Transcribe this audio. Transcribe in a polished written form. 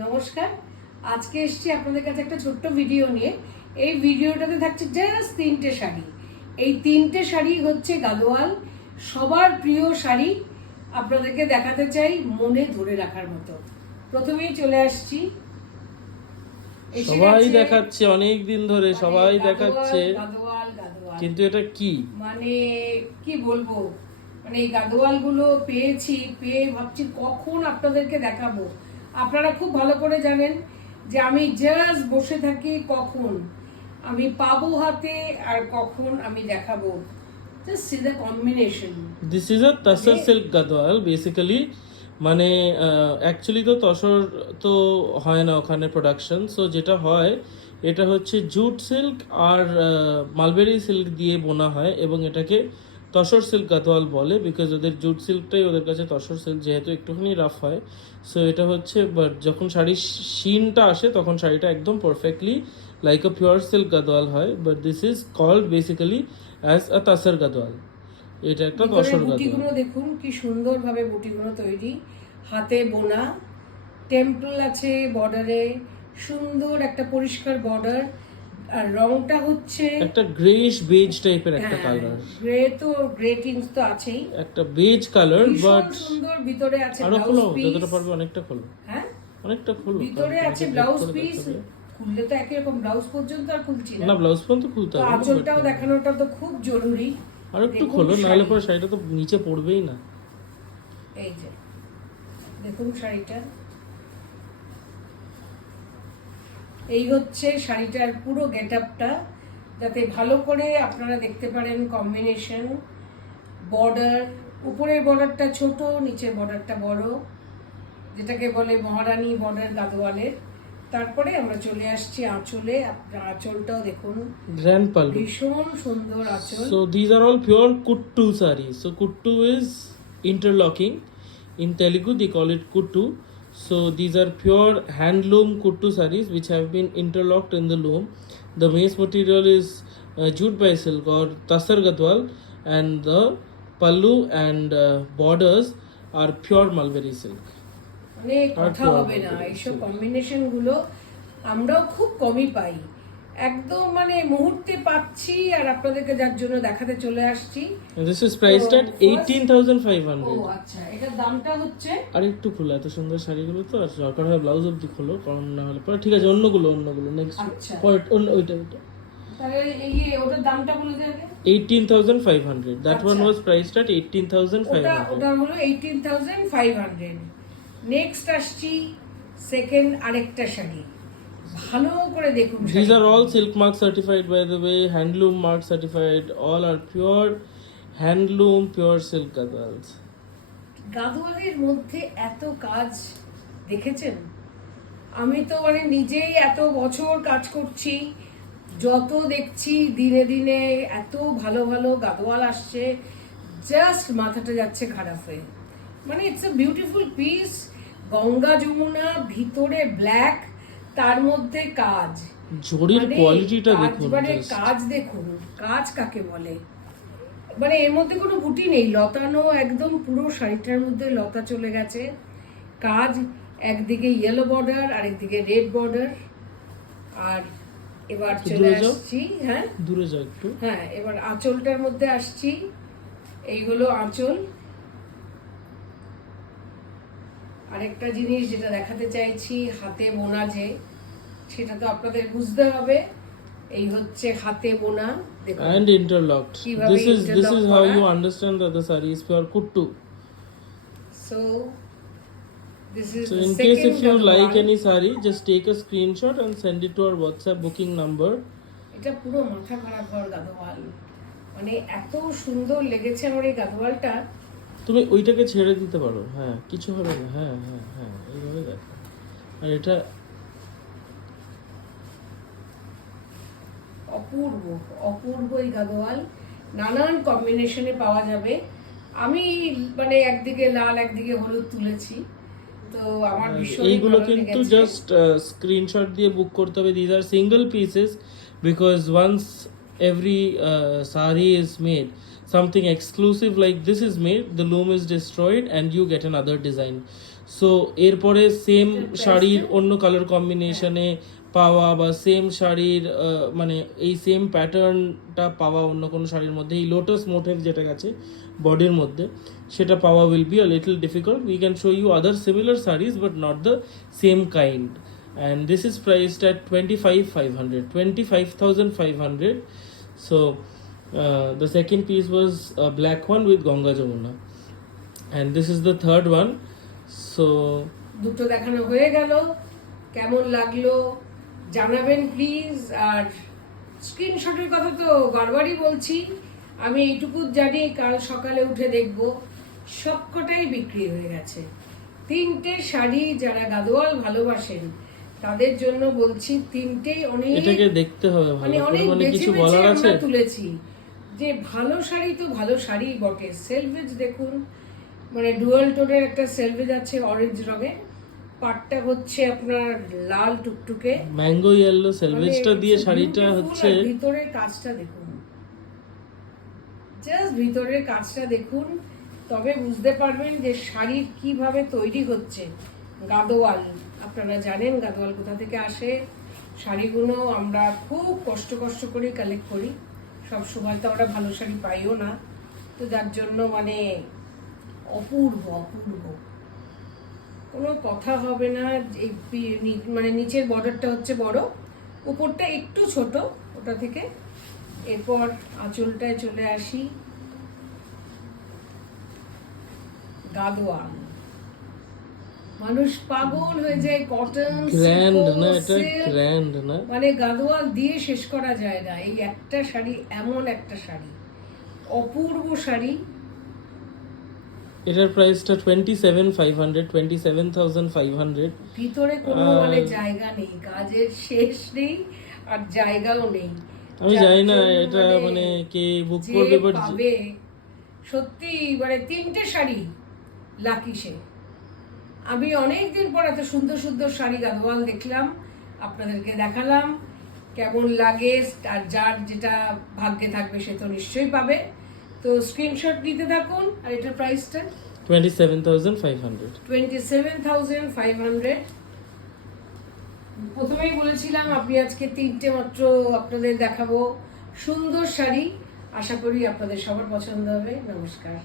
নমস্কার। আজকে এসেছি আপনাদের কাছে একটা ছোট্ট ভিডিও নিয়ে। এই ভিডিওটাতে থাকছে জাস্ট 3টে শাড়ি। এই 3টে শাড়ি হচ্ছে গাদোয়াল, সবার প্রিয় শাড়ি। আপনাদেরকে দেখাতে চাই মনে ধরে রাখার মতো। প্রথমেই চলে আসছি, সবাই দেখাচ্ছে অনেক দিন ধরে, সবাই দেখাচ্ছে, গাদোয়াল গাদোয়াল। কিন্তু এটা কি মানে কি বলবো, মানে এই গাদোয়াল গুলো পেয়ে ভাবছি কখন আপনাদেরকে দেখাবো। আপনারা খুব ভালো করে জানেন যে আমি জাস্ট বসে থাকি কখন আমি পাবো হাতে আর কখন আমি দেখাবো। Just see the combination. This is a tussar silk Gadwal basically. মানে অ্যাকচুয়ালি তো তসর তো হয় না ওখানে প্রোডাকশন, সো যেটা হয় এটা হচ্ছে জুট সিল্ক আর মালবেরি সিল্ক দিয়ে বোনা হয়, এবং এটাকে তসর সিল্ক গাদোয়াল বলে বিকজ ওদের জুট সিল্কটাই ওদের কাছে তসর সিল্ক, যেহেতু একটুখানি রাফ হয়। সো এটা হচ্ছে বাট যখন শাড়ির শিনটা আসে তখন শাড়িটা একদম perfectly like a pure silk Gadwal হয়, but this is called basically as a tussar Gadwal. এটা একটা তসর বুটিগুলো দেখুন কি সুন্দরভাবে বুটিগুলো তৈরি, হাতে বোনা, টেম্পল আছে বর্ডারে, সুন্দর একটা পরিষ্কার বর্ডার। আর রংটা হচ্ছে একটা গ্রেইশ বেজ টাইপের একটা কালার। গ্রে টিন্স তো আছেই, একটা বেজ কালার, বাট সুন্দর। ভিতরে আছে আরো ব্লাউজ খোলো পিস। যতটা পারবে, অনেকটা খোলো, হ্যাঁ অনেকটা খোলো। ভিতরে আছে ব্লাউজ পিস। খুললে তো একই রকম, ব্লাউজ পর্যন্ত আর খুলছি না। না, ব্লাউজ পর্যন্ত খুলতে হবে, আঁচলটাও দেখানোটা তো খুব জরুরি। আর একটু খোলো, নাহলে পরে শাড়িটা তো নিচে পড়বেই না। এই যে দেখুন শাড়িটা, এই হচ্ছে শাড়িটার পুরো গেটআপটা, যাতে ভালো করে আপনারা দেখতে পারেন কম্বিনেশন। বর্ডার, উপরের বর্ডারটা ছোট, নিচের বর্ডারটা বড়, যেটাকে বলে মহারানী বর্ডার গাদোয়ালের। তারপরে আমরা চলে আসছি আঁচলে। আপনার আঁচলটাও দেখুন, গ্র্যান্ড পাল্লু, ভীষণ সুন্দর আঁচল। so these are all pure kuttu sarees. So kuttu is interlocking. In Telugu they call it kuttu. So these are pure handloom kuttu sarees which have been interlocked in the loom. The base material is jute by silk or tasar gadwal, and the pallu and borders are pure mulberry silk. মানে কথা হবে না, এইসব combination গুলো আমরাও খুব কমই পাই, একদম মানে মুহূর্তে পাচ্ছি আর আপনাদেরকে যার জন্য দেখাতে চলে আসছি। And this is priced at 18,500. ও আচ্ছা, এটার দামটা হচ্ছে। আর একটু খোলো, এত সুন্দর শাড়িগুলো তো, আর দরকার হয় ব্লাউজ অবধি খোলো, কারণ না হলে পরে ঠিক আছে। অন্যগুলো নেক্সট আচ্ছা ওইটা তাহলে এই ওটার দামটা বলে দেন। 18,500. That one was priced at 18,500. ওটা হলো 18,500। নেক্সট আসছি সেকেন্ড আরেকটা শাড়ি, ভালো করে দেখুন। These are all silk mark certified, by the way, handloom mark certified. All are pure handloom, pure silk gadwals. গাদোয়ালের মধ্যে এত কাজ দেখেছেন? আমি তো মানে নিজেই এত বছর কাজ করছি, যত দেখছি দিনে দিনে এত ভালো ভালো গাদোয়াল আসছে, জাস্ট মাথাটা যাচ্ছে খারাপ হয়ে। মানে it's a beautiful piece. Ganga Yamuna, ভিতরে ব্ল্যাক, তার মধ্যে কাজ। জরির কোয়ালিটিটা দেখুন, মানে কাজ দেখুন, কাজ কাকে বলে। মানে এর মধ্যে কোনো বুটি নেই, লতানো একদম পুরো শাড়িটার মধ্যে লতা চলে গেছে। কাজ একদিকে ইয়েলো বর্ডার আর একদিকে রেড বর্ডার। আর এবার চলে আসছি, হ্যাঁ দূরে যাও একটু, হ্যাঁ এবার আঁচলটার মধ্যে আসছি। এইগুলো আঁচল। আরেকটা জিনিস যেটা দেখাতে চাইছি, হাতে বোনা, যে সেটা তো আপনাদের বুঝতে হবে। এই হচ্ছে হাতে বোনা, দেখুন, and interlocked. This is how you understand that the saree is pure kuttu. So this is So the in case second if you like Gadwal. any saree, just take a screenshot and send it to our WhatsApp booking number. এটা পুরো মাথা খারাপ হওয়ার গাদোয়াল, মানে এত সুন্দর লেগেছে আমার এই গাদোয়ালটা। তুমি ওইটাকে ছেড়ে দিতে পারো, হ্যাঁ কিছু হবে না, হ্যাঁ এইভাবে দেখো। আর এটা অপূর্ব অপূর্ব এই গাদোয়াল, নানান কম্বিনেশনে পাওয়া যাবে। আমি মানে একদিকে লাল একদিকে হলুদ তুলেছি, তো আমার ভীষণ এইগুলো ভালো কিন্তু লেগেছে। জাস্ট স্ক্রিনশট দিয়ে বুক করতে হবে। These are single pieces, because once every saree is made, something exclusive like this is made, the loom is destroyed and you get another design. So এরপরে সেম শাড়ির অন্য কালার কম্বিনেশনে পাওয়া বা same শাড়ির মানে এই সেম প্যাটার্নটা পাওয়া অন্য কোনো শাড়ির মধ্যে, এই লোটাস মোটিভ যেটা গেছে বডির মধ্যে, সেটা পাওয়া will be a little difficult. We can show you other similar saris but not the same kind, and this is priced at 25,500, 25,500. So the second piece was a black one with Ganga Jamuna, and this is the third one. So দুটো দেখানো হয়ে গেল, কেমন লাগলো জানাবেন please. আর স্ক্রিনশটের কথা তো বারবারই বলছি, আমি এইটুকু জানি কাল সকালে উঠে দেখব সবকটাই বিক্রি হয়ে গেছে। 3টে শাড়ি যারা গাদোয়াল ভালোবাসেন তাদের জন্য বলছি, 3টেই অনেক, এটাকে দেখতে হবে ভালো মানে করে, অনেক মানে বেছে কিছু বেছে বলার আছে। আমরা তুলেছি যে ভালো শাড়ি তো ভালো শাড়ি বটে। সেলভেজ দেখুন, মানে ডুয়াল টোনের একটা সেলভেজ আছে অরেঞ্জ রঙের, পাটটা হচ্ছে আপনার লাল টুকটুকে, ম্যাঙ্গো ইয়েলো সেলভেজটা মানে দিয়ে it's শাড়িটা beautiful, হচ্ছে আর ভিতরের কাজটা দেখুন, জাস্ট ভিতরের কাজটা দেখুন, তবে বুঝতে পারবেন যে শাড়ির কিভাবে তৈরি হচ্ছে। গাদোয়াল, আপনারা জানেন গাদোয়াল কোথা থেকে আসে। শাড়িগুলো আমরা খুব কষ্ট করে কালেক্ট করি, সব সময় তো আমরা ভালো শাড়ি পাইও না, তো যার জন্য মানে অপূর্ব অপূর্ব, কোনো কথা হবে না। এই মানে নিচের বর্ডারটা হচ্ছে বড়, উপরটা একটু ছোট ওটা থেকে। এরপর আঁচলটায় চলে আসি, গাদোয়াল মানুষ পাগল হয়ে যায়, কটন গ্র্যান্ড না, এটা গ্র্যান্ড না, মানে গাদোয়াল দিয়ে শেষ করা যায় না। এই একটা শাড়ি, এমন একটা শাড়ি, অপূর্ব শাড়ি। এটার প্রাইসটা 27,500, 27,500। ভিতরে কোনো মানে জায়গা নেই, কাজের শেষ নেই আর জায়গাও নেই। আমি যার জানি না জন্য এটা মানে কে বুক যে করবে, বাট পাবে সত্যি মানে 3টে শাড়ি লাকি সে। আমি অনেকদিন পর এত সুন্দর সুন্দর শাড়ি গাদোয়াল দেখলাম, আপনাদেরকে দেখালাম, কেমন লাগে। আর যার যেটা ভাগ্যে থাকবে সে তো নিশ্চয়ই পাবে। তো স্ক্রিনশট নিতে থাকুন। আর এটার প্রাইসটা 27,500। 27,500। প্রথমেই বলেছিলাম আপনি আজকে 3টে মাত্র আপনাদের দেখাবো সুন্দর শাড়ি, আশা করি আপনাদের সবার পছন্দ হবে। নমস্কার।